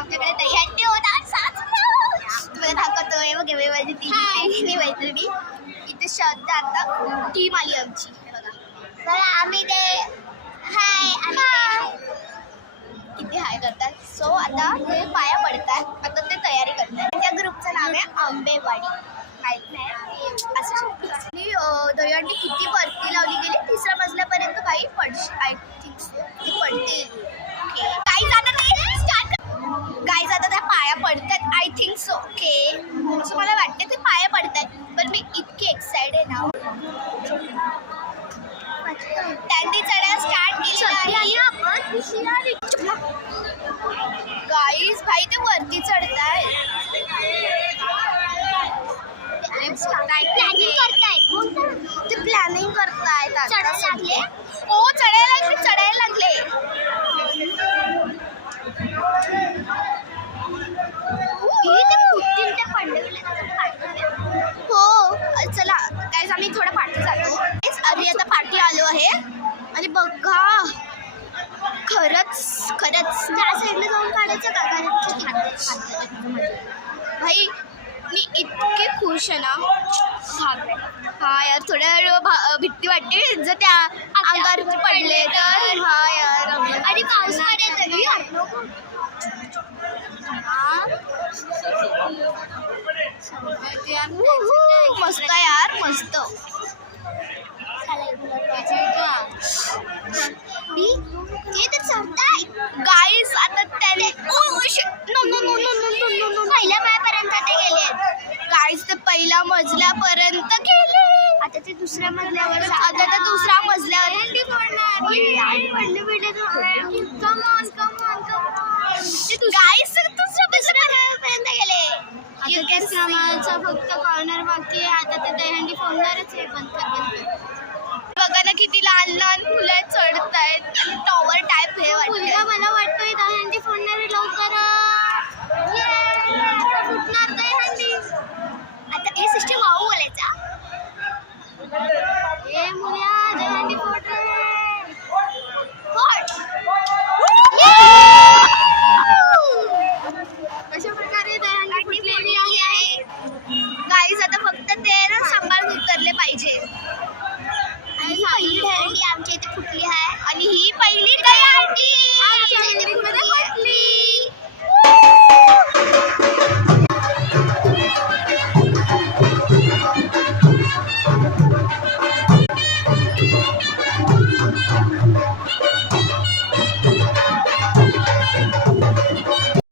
आमच्याकडे दहीहंडी होणार 7 तुला दाखवतोय बघ हे माझी तिघी मैत्रिणी इथे शब्द आता टीम आली आमची बघा तर आम्ही ते हाय किती हाय करतात. सो आता ते पाया पडतात आता ते तयारी करतात. त्या ग्रुपचं नाव आहे आंबेवाडी माहित नाही असं मी दहीहंडी किती वरती लावली गेली 3ऱ्या मजल्यापर्यंत काही पडशी आय थिंक सो ती पडते. काही जाता नाही स्टार्ट काही जाता त्या पाया पडतात आय थिंक सो ओके असं मला वाटते ते पाया पडतात पण मी इतकी एक्साइटेड आहे ना. त्यांनी चढायला स्टार्ट केली आहे गाईज भाई ते वरती चढताय ते प्लॅनिंग करतायत चढायला लागले. हो चढायला लागले हो. चला गाईज आम्ही थोडं पाठी जातो. आम्ही आता पाठी आलो आहे आणि बघा खरंच त्या साईडला जाऊन काढायचं का भाई मी इतके खुश आहे ना. हा यार थोड्या भीती वाटते जर त्या अंगावर पडले तर. हा यार आणि पावसाळ्यात मस्त यार मस्त. गाईस आता त्याने पहिल्या पायापर्यंत ते गेले गाईस ते पहिल्या मजल्यापर्यंत गेले. आता ते दुसऱ्या मजल्यावर गाईस दुसऱ्यापर्यंत गेले. आता फक्त कॉर्नर बाकी आहे. आता ते दहीहंडी फोडणारच आहे. बंद कर बघा ना किती लहान मुलं चढतायत आणि टॉवर टाईप हे वाटतं. मला वाटतंय